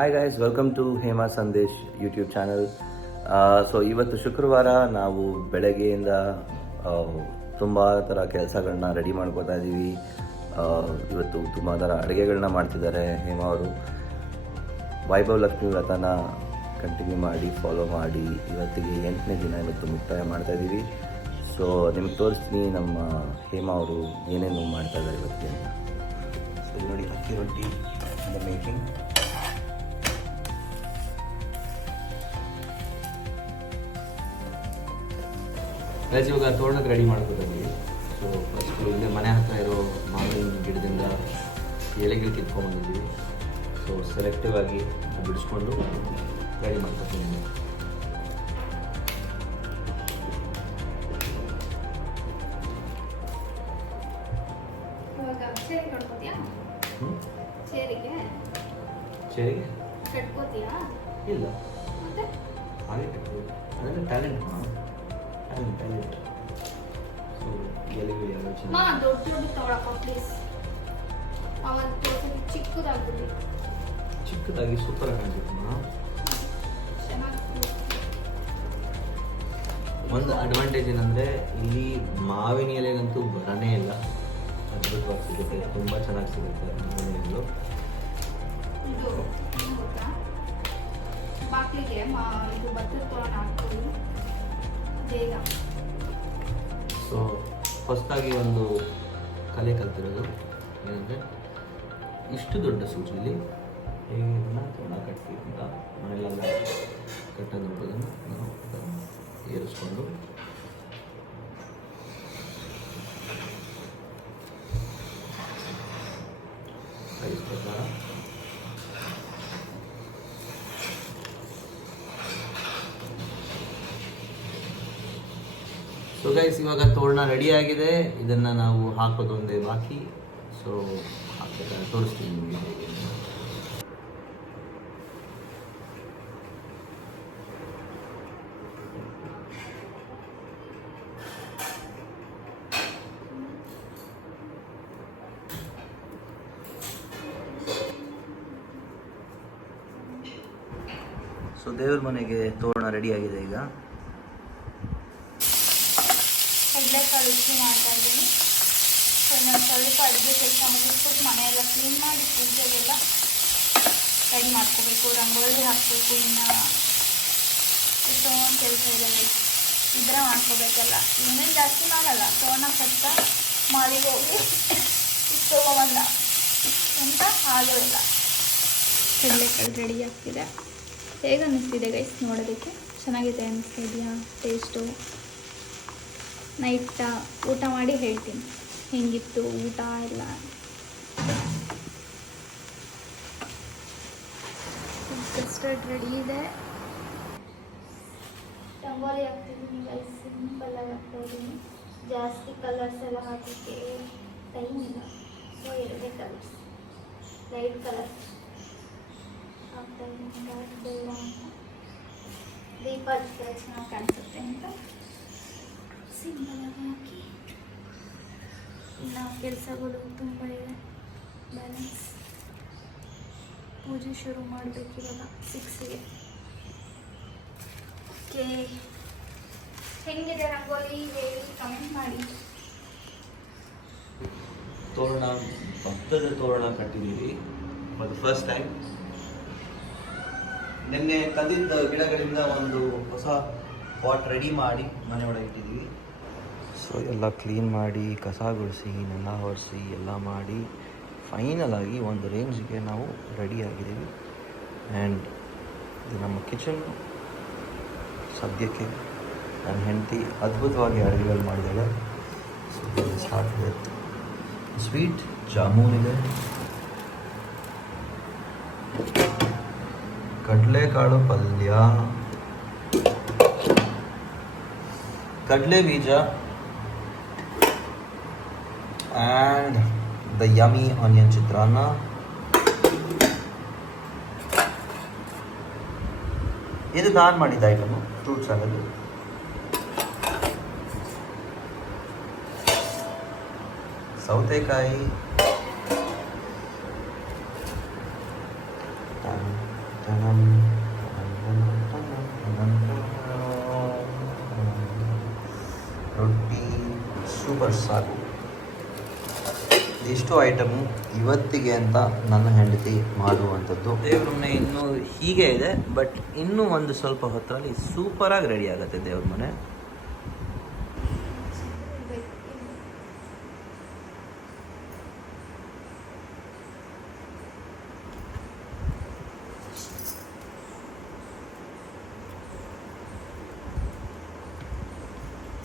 Hi guys, welcome to Hema Sandesh YouTube channel. So ಇವತ್ತು ಶುಕ್ರವಾರ ನಾವು ಬೆಳಗ್ಗೆಯಿಂದ ತುಂಬ ಥರ ಕೆಲಸಗಳನ್ನ ರೆಡಿ ಮಾಡ್ಕೋತಾ ಇದ್ದೀವಿ. ಇವತ್ತು ತುಂಬ ಥರ ಅಡುಗೆಗಳನ್ನ ಮಾಡ್ತಿದ್ದಾರೆ ಹೇಮಾ ಅವರು. ವೈಭವ್ ಲಕ್ಷ್ಮಿ ವ್ರತನ ಕಂಟಿನ್ಯೂ ಮಾಡಿ ಫಾಲೋ ಮಾಡಿ ಇವತ್ತಿಗೆ 8ನೇ ದಿನ ಇವತ್ತು ಮುಕ್ತಾಯ ಮಾಡ್ತಾಯಿದ್ದೀವಿ. ಸೊ ನಿಮ್ಗೆ ತೋರಿಸ್ತೀನಿ ನಮ್ಮ ಹೇಮಾ ಅವರು ಏನೇನು ಮಾಡ್ತಾ ಇದ್ದಾರೆ ಇವತ್ತಿಗೆ ಅಂತ. ಸೊ ನೋಡಿ, ಅಕ್ಕಿ ರೊಟ್ಟಿ ಮೇಕಿಂಗ್. ಗೈಸ್, ಇವಾಗ ತೋರಣಕ್ಕೆ ರೆಡಿ ಮಾಡ್ಕೊತೀವಿ. ಸೊ ಫಸ್ಟು ಇಲ್ಲೇ ಮನೆ ಹತ್ತಿರ ಇರೋ ಮಾವಿನ ಗಿಡದಿಂದ ಎಲೆಗಳು ಕಿತ್ಕೊಂಡ್ಬಂದಿದ್ದೀವಿ. ಸೊ ಸೆಲೆಕ್ಟಿವ್ ಆಗಿ ಬಿಡಿಸ್ಕೊಂಡು ರೆಡಿ ಮಾಡ್ಕೊತೀನಿ. ಚೇರಿಗೆ ಇಲ್ಲ, ಹಾಗೆ ಕಟ್ಬೋದು. ಅದೆಲ್ಲ ಟ್ಯಾಲೆಂಟ್. ಸೊ ಎಲೆಗಳು ಯಾವ ಚಿಕ್ಕದಾಗಿ ಸೂಪರ್ ಕಾಣಿಸುತ್ತೆ. ಒಂದು ಅಡ್ವಾಂಟೇಜ್ ಏನಂದರೆ ಇಲ್ಲಿ ಮಾವಿನ ಎಲೆಗಂತೂ ಬರನೇ ಇಲ್ಲ. ಅದ್ಭುತವಾಗಿ ಸಿಗುತ್ತೆ, ತುಂಬ ಚೆನ್ನಾಗಿ ಸಿಗುತ್ತೆ ಮಾವಿನ ಎಲೆಗಳು. ಸೊ ಹೊಸದಾಗಿ ಒಂದು ಕಲೆ ಕಲ್ತಿರೋದು ಏನಂದರೆ, ಇಷ್ಟು ದೊಡ್ಡ ಸೂಜಿಲಿ ಹೇಗೆ ಇದನ್ನು ತೋರಣ ಕಟ್ತೀವಿ ಅಂತ ಮನೆಯಲ್ಲೆಲ್ಲ ಕಟ್ಟೋದು ನೋಡೋದನ್ನು ನಾವು ಏರಿಸ್ಕೊಂಡು ಸೈಜ್ ಪ್ರಕಾರ ಸೊ ಗೈಸ್, ಇವಾಗ ತೋರಣ ರೆಡಿ ಆಗಿದೆ. ಇದನ್ನು ನಾವು ಹಾಕೋದೊಂದೇ ಬಾಕಿ. ಸೊ ಹಾಕ್ಬೇಕಾದ್ರೆ ತೋರಿಸ್ತೀನಿ ನಿಮಗೆ ಹೇಗೆ. ಸೊ ದೇವ್ರ ಮನೆಗೆ ತೋರಣ ರೆಡಿ ಆಗಿದೆ. ಈಗ ಕಡಲೆಕಾಳು ಉಪ್ಪು ಮಾಡ್ತಾ ಇದ್ದೀನಿ. ಸೊ ನಾನು ಸ್ವಲ್ಪ ಅಡುಗೆ ಕೆಲಸ ಮುಗಿಸ್ಬಿಟ್ಟು ಮನೆಯೆಲ್ಲ ಕ್ಲೀನ್ ಮಾಡಿ ಪೂಜೆಗೆಲ್ಲ ರೆಡಿ ಮಾಡ್ಕೋಬೇಕು. ರಂಗೋಲಿ ಹಾಕಬೇಕು. ಇನ್ನು ಎಷ್ಟೊಂದು ಕೆಲಸ ಇದೆ. ಇದ್ರೆ ಮಾಡ್ಕೋಬೇಕಲ್ಲ. ಏನೇನು ಜಾಸ್ತಿ ಮಾಡಲ್ಲ. ತೋರಣ ಕಟ್ಟ ಮಾಲಿಗೆ ಹೋಗಿ ಇಷ್ಟೊಂದ ಅಂತ ಹಾಲು ಇಲ್ಲ. ಕಡಲೆಕಾಳು ರೆಡಿ ಆಗ್ತಿದೆ. ಹೇಗೆ ಅನ್ನಿಸ್ತಿದೆ ಗೈಸ್ ನೋಡೋದಕ್ಕೆ? ಚೆನ್ನಾಗಿದೆ ಅನ್ನಿಸ್ತಾ ಇದೆಯಾ ಟೇಸ್ಟು? ನೈಟ್ ಊಟ ಮಾಡಿ ಹೇಳ್ತೀನಿ ಹೆಂಗಿತ್ತು ಊಟ ಎಲ್ಲ. ಕಸ್ಟರ್ಡ್ ರೆಡಿ ಇದೆ. ರಂಗೋಲಿ ಹಾಕ್ತಿದ್ದೀನಿ ಗೈಸ್. ಸಿಂಪಲ್ಲಾಗಿ ಹಾಕ್ತಾಯಿದ್ದೀನಿ. ಜಾಸ್ತಿ ಕಲರ್ಸ್ ಎಲ್ಲ ಹಾಕಲಿಕ್ಕೆ ಟೈಮ್ ಇಲ್ಲ. ಸೊ ಎರಡೇ ಕಲರ್ಸ್, ಲೈಟ್ ಕಲರ್ ಹಾಕ್ತಾಯಿದ್ದೀನಿ. ಡಾರ್ಕ್ ಬೆಲ್ಲ ಅಂತ ದೀಪ ಹಚ್ಚಿದ್ರೆ ಚೆನ್ನಾಗಿ ಕಾಣಿಸುತ್ತೆ ಅಂತ ಸಿಂಪಲಾಗಿ ಹಾಕಿ. ಇನ್ನು ಕೆಲಸಗಳು ತುಂಬ ಇದೆ, ಬ್ಯಾಲೆನ್ಸ್. ಪೂಜೆ ಶುರು ಮಾಡಬೇಕು ಇವಾಗ 6ಗೆ. ಓಕೆ, ಹೆಂಗಿದೆ ರಂಗೋಲಿ ಹೇಳಿ ಕಮೆಂಟ್ ಮಾಡಿ. ತೋರಣ, ಭತ್ತದ ತೋರಣ ಕಟ್ಟಿದ್ದೀವಿ ಫಾರ್ ದ ಫಸ್ಟ್ ಟೈಮ್. ನಿನ್ನೆ ಕದ್ದಿದ್ದ ಗಿಡಗಳಿಂದ ಒಂದು ಹೊಸ ಪಾಟ್ ರೆಡಿ ಮಾಡಿ ಮನೆ ಒಳಗೆ ಇಟ್ಟಿದ್ದೀವಿ. ಸೊ ಎಲ್ಲ ಕ್ಲೀನ್ ಮಾಡಿ, ಕಸ ಗುಡಿಸಿ, ನೆಲ ಒರೆಸಿ ಎಲ್ಲ ಮಾಡಿ ಫೈನಲ್ ಆಗಿ ಒಂದು ರೇಂಜ್ಗೆ ನಾವು ರೆಡಿ ಆಗಿದ್ದೀವಿ. ಆ್ಯಂಡ್ ಇದು ನಮ್ಮ ಕಿಚನ್. ಸದ್ಯಕ್ಕೆ ನನ್ನ ಹೆಂಡತಿ ಅದ್ಭುತವಾಗಿ ಅಡುಗೆಗಳು ಮಾಡಿದ್ದಾಳೆ. So start with sweet. Jamun ಇದೆ, ಕಡಲೆಕಾಳು ಪಲ್ಯ, ಕಡಲೆ ಬೀಜ, ಆ್ಯಂಡ್ ದ ಯಮಿ ಆನಿಯನ್ ಚಿತ್ರಾನ್ನ. ಇದು ನಾನು ಮಾಡಿದ ಐಟಮು, ಫ್ರೂಟ್ ಸಲಾಡ್. ಸೌತೆಕಾಯಿ, ರೊಟ್ಟಿ ಸೂಪರ್ ಸಾಕು. ಇಷ್ಟು ಐಟಮು ಇವತ್ತಿಗೆ ಅಂತ ನನ್ನ ಹೆಂಡತಿ ಮಾಡುವಂಥದ್ದು. ದೇವ್ರ ಮನೆ ಇನ್ನೂ ಹೀಗೆ ಇದೆ, ಬಟ್ ಇನ್ನೂ ಒಂದು ಸ್ವಲ್ಪ ಹೊತ್ತರಲ್ಲಿ ಸೂಪರಾಗಿ ರೆಡಿ ಆಗುತ್ತೆ ದೇವ್ರ ಮನೆ.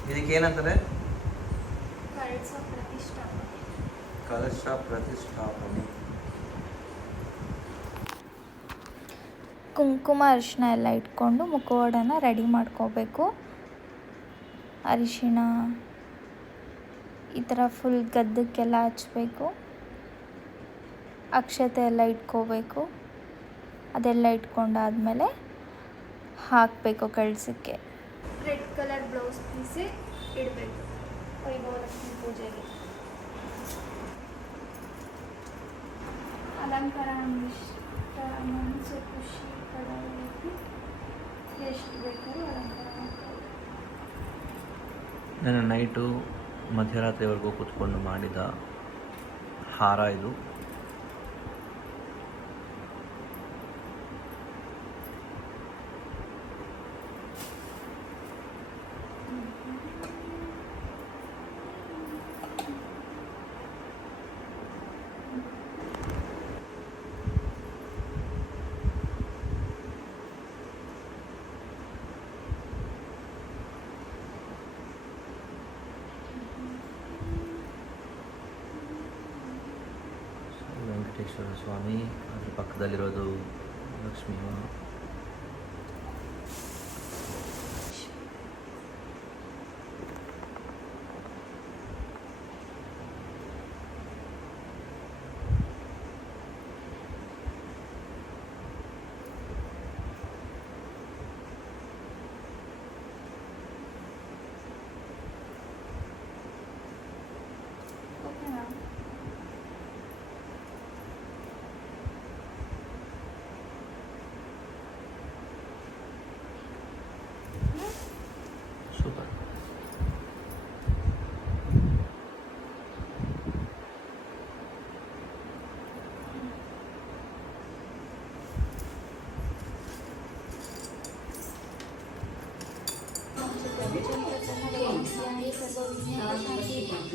ಇದಕ್ಕೇನಂತಾರೆ? ಕಲಶ ಪ್ರತಿಷ್ಠಾಪನೆ. ಕುಂಕುಮ ಅರಿಶಿನ ಎಲ್ಲ ಇಟ್ಕೊಂಡು ಮುಖವಾಡನ ರೆಡಿ ಮಾಡ್ಕೋಬೇಕು. ಅರಿಶಿಣ ಈ ಥರ ಫುಲ್ ಗದ್ದಕ್ಕೆಲ್ಲ ಹಚ್ಚಬೇಕು. ಅಕ್ಷತೆ ಎಲ್ಲ ಇಟ್ಕೋಬೇಕು. ಅದೆಲ್ಲ ಇಟ್ಕೊಂಡಾದ್ಮೇಲೆ ಹಾಕಬೇಕು ಕಳಸಕ್ಕೆ. ರೆಡ್ ಕಲರ್ ಬ್ಲೌಸ್ ಪೀಸೇ ಇಡಬೇಕು ವೈಭವಲಕ್ಷ್ಮಿ ಪೂಜೆಗೆ. ಅಲಂಕಾರ ಇಷ್ಟ ಮನಸ್ಸು ಖುಷಿ ಪಡೋದಕ್ಕೆ ಎಷ್ಟು ಬೇಕಾದ್ರೂ ಅಲಂಕಾರ ಮಾಡ್ಕೊಳ್ಳಿ. ನಾನು ನೈಟು ಮಧ್ಯರಾತ್ರಿವರೆಗೂ ಕೂತ್ಕೊಂಡು ಮಾಡಿದ ಹಾರ ಇದು. ವೆಂಕಟೇಶ್ವರ ಸ್ವಾಮಿ, ಅದ್ರ ಪಕ್ಕದಲ್ಲಿರೋದು ಲಕ್ಷ್ಮೀ. ಸೂಪರ್.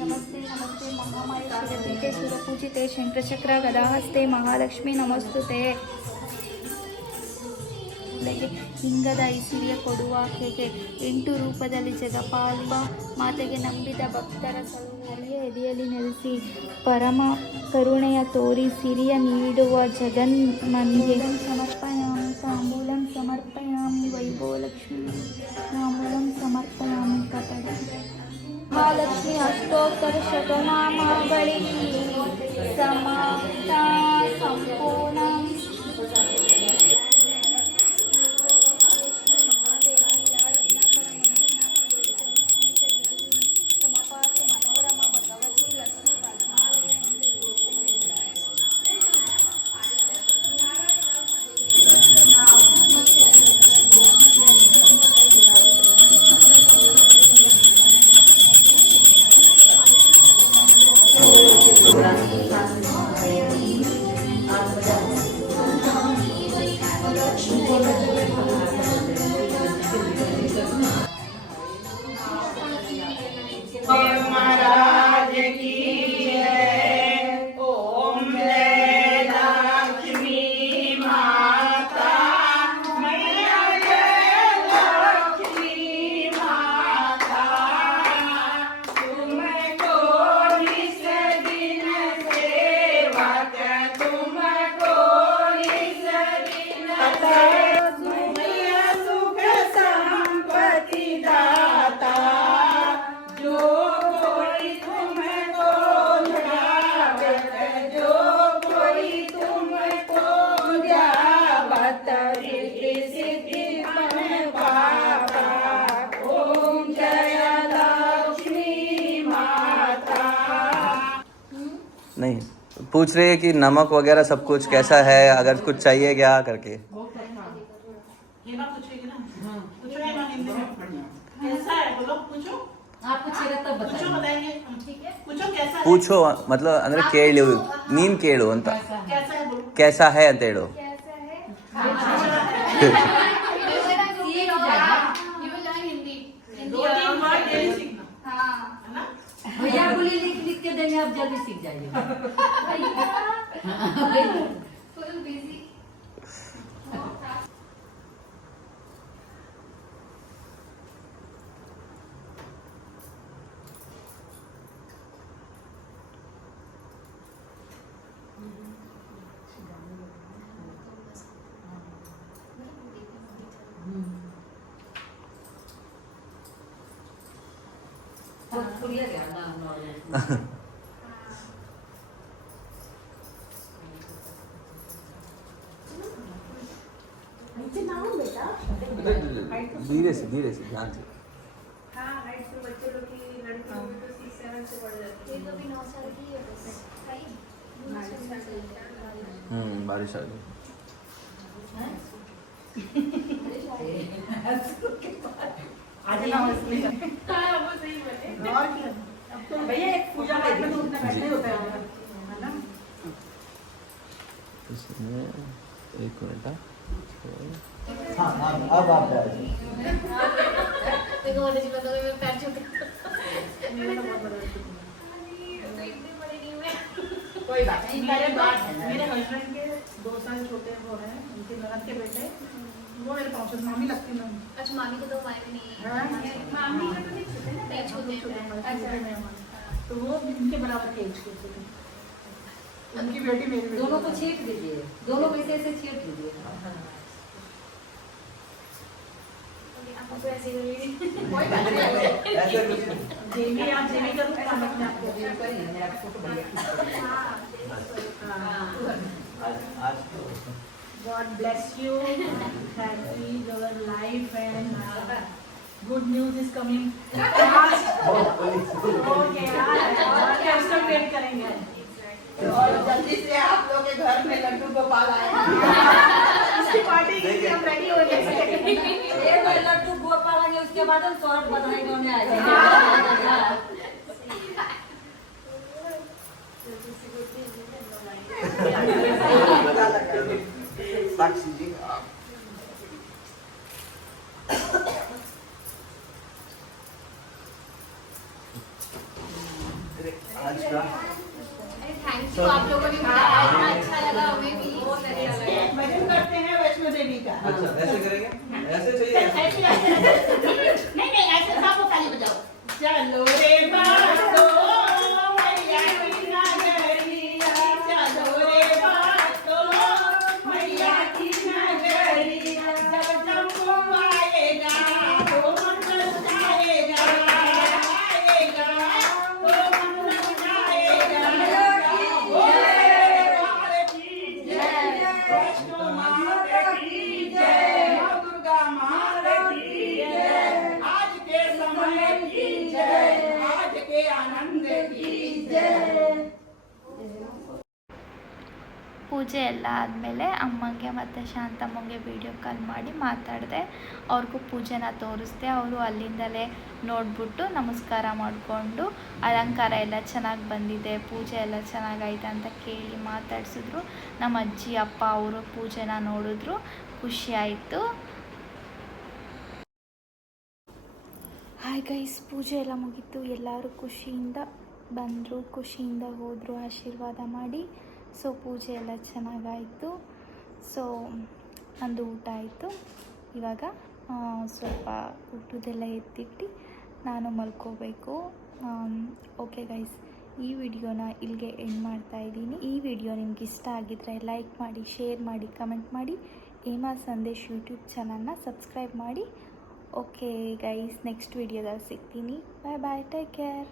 ನಮಸ್ತೆ ನಮಸ್ತೆ ಮಹಾಮಾಯ ಶಿರಪೀಠೆ ಸುರಪೂಜಿತೆ ಶಂಕರಚಕ್ರ ಗದಾಹಸ್ತೆ ಮಹಾಲಕ್ಷ್ಮಿ ನಮಸ್ತುತೆ. ಹಿಂಗದ ಐಸಿರಿಯ ಕೊಡುವ ಆಕೆಗೆ 8 ರೂಪದಲ್ಲಿ ಜಗಪಾಲಿವ ಮಾತೆಗೆ ನಂಬಿದ ಭಕ್ತರ ಸಲುವಳಿಯ ಎದೆಯಲ್ಲಿ ನೆಲೆಸಿ ಪರಮ ಕರುಣೆಯ ತೋರಿ ಸಿರಿಯ ನೀಡುವ ಜಗನ್ಮನಿಗೆ ಸಮರ್ಪಯಾಮಿ ತಾಂಬೂಲಂ ಸಮರ್ಪಯಾಮಿ ವೈಭವಲಕ್ಷ್ಮಿ ತಾಂಬೂಲಂ ಸಮರ್ಪಯಾಮಿ ಕಥೆ. ಮಹಾಲಕ್ಷ್ಮಿ ಅಷ್ಟೋತ್ತರ ಶತನಾಮಾವಳಿ ಸಮಾಪ್ತ ಸಂಪೂರ್ಣ. नहीं, पूछ रही है कि नमक वगैरह सब कुछ कैसा है, अगर कुछ चाहिए क्या करके. आपको चाहिए तब कुछ बताइए। बताएंगे ठीक है। कुछ कैसा है? ಪೂಛೋ मतलब ಅಂದ್ರೆ ಕೇಳು ನೀನ್ ಕೇಳು ಅಂತ कैसा है बोलो कैसा है ಅಂತ ಹೇಳು कैसा है? सीख जाएगा। You will learn Hindi. दो तीन वर्ड डेली सीखना हाँ। है ना भैया बोले लिख के देंगे, आप जल्दी सीख जाइए। Full busy. खुलिया गया ना नॉर्मल। नीचे ना हो बेटा धीरे से ध्यान से हाँ हाइट पे बच्चे लोग की लड़कियों में तो 6-7 से बढ़ जाती ये तो भी 9 साल की है बस। सही? बारिश आ गई आज ना हो इसलिए हाँ वो सही बोले। और क्या अब तो भैया एक पूजा पाठ में तो उतना बैठे होता है ना इसमें एक मिनट देखो मुझे जी बताओ मैं पैर छूट मेरा तो बहुत बड़ा है। इतनी बड़ी नहीं मैं। कोई बात नहीं मेरे हस्बैंड के 2 साल छोटे वो हैं उनके ननद के बेटे वो मेरे पास मामी लगती है अच्छा मामी के तो माय में नहीं है। हाँ। मामी का तो नहीं छूटे ना, नहीं छूते हैं। अच्छा तो वो इनके बराबर के एज के थे उनकी बेटी मेरी बेटी दोनों को छेक दीजिए, दोनों में से ऐसे छेक दीजिए। आपको तो ऐसे ही करेंगे। कोई बात नहीं जेवी आप जेवी करो काम अपने आप को God bless you. Happy your life and good news is coming. Okay, कैसे वेट करेंगे? और जल्दी से आप लोग के घर में लड्डू गोपाल आए। इसकी पार्टी के लिए हम रेडी हो गए। एक बार लड्डू गोपाल आएंगे, उसके बाद हम शॉर्ट बधाई गाने आएंगे। साक्षी जी आज का थैंक यू आप लोगों ने बुलाया, इतना अच्छा लगा हमें भी। बहुत अच्छा लगा। भजन करते हैं वैष्णो देवी का। अच्छा ऐसे करेंगे ऐसे चाहिए नहीं ऐसे सबको ताली बजाओ। चलो रे बातो मैया की नगरिया, चलो रे बातो मैया की नगरिया, जब जम्मू आएगा तो मंगल जाएगा, आएगा तो मंगल जाएगा। वैष्णो माता की जय, दुर्गा माता की जय, आज के समय की जय, आज के आनंद की जय। ಪೂಜೆ ಎಲ್ಲ ಆದಮೇಲೆ ಅಮ್ಮಂಗೆ ಮತ್ತು ಶಾಂತಮ್ಮಂಗೆ ವಿಡಿಯೋ ಕಾಲ್ ಮಾಡಿ ಮಾತಾಡಿದೆ. ಅವ್ರಿಗೂ ಪೂಜೆನ ತೋರಿಸ್ದೆ. ಅವರು ಅಲ್ಲಿಂದಲೇ ನೋಡಿಬಿಟ್ಟು ನಮಸ್ಕಾರ ಮಾಡಿಕೊಂಡು ಅಲಂಕಾರ ಎಲ್ಲ ಚೆನ್ನಾಗಿ ಬಂದಿದೆ, ಪೂಜೆ ಎಲ್ಲ ಚೆನ್ನಾಗೈತೆ ಅಂತ ಕೇಳಿ ಮಾತಾಡಿಸಿದ್ರು. ನಮ್ಮ ಅಜ್ಜಿ ಅಪ್ಪ ಅವರು ಪೂಜೆನ ನೋಡಿದ್ರು, ಖುಷಿ ಆಯಿತು. ಹಾಯ್ ಗೈಸ್, ಪೂಜೆ ಎಲ್ಲ ಮುಗೀತು. ಎಲ್ಲರೂ ಖುಷಿಯಿಂದ ಬಂದರು, ಖುಷಿಯಿಂದ ಹೋದರು ಆಶೀರ್ವಾದ ಮಾಡಿ. ಸೊ ಪೂಜೆ ಎಲ್ಲ ಚೆನ್ನಾಗಾಯಿತು. ಸೊ ನಂದು ಊಟ ಆಯಿತು. ಇವಾಗ ಸ್ವಲ್ಪ ಊಟದೆಲ್ಲ ಎತ್ತಿಟ್ಟು ನಾನು ಮಲ್ಕೋಬೇಕು. ಓಕೆ ಗೈಸ್, ಈ ವಿಡಿಯೋನ ಇಲ್ಲಿಗೆ ಎಂಡ್ ಮಾಡ್ತಾಯಿದ್ದೀನಿ. ಈ ವಿಡಿಯೋ ನಿಮ್ಗೆ ಇಷ್ಟ ಆಗಿದ್ದರೆ ಲೈಕ್ ಮಾಡಿ, ಶೇರ್ ಮಾಡಿ, ಕಮೆಂಟ್ ಮಾಡಿ. ಹೇಮಾ ಸಂದೇಶ್ ಯೂಟ್ಯೂಬ್ ಚಾನಲ್ನ ಸಬ್ಸ್ಕ್ರೈಬ್ ಮಾಡಿ. ಓಕೆ ಗೈಸ್, ನೆಕ್ಸ್ಟ್ ವಿಡಿಯೋದಲ್ಲಿ ಸಿಗ್ತೀನಿ. ಬಾಯ್ ಬಾಯ್, ಟೇಕ್ ಕೇರ್.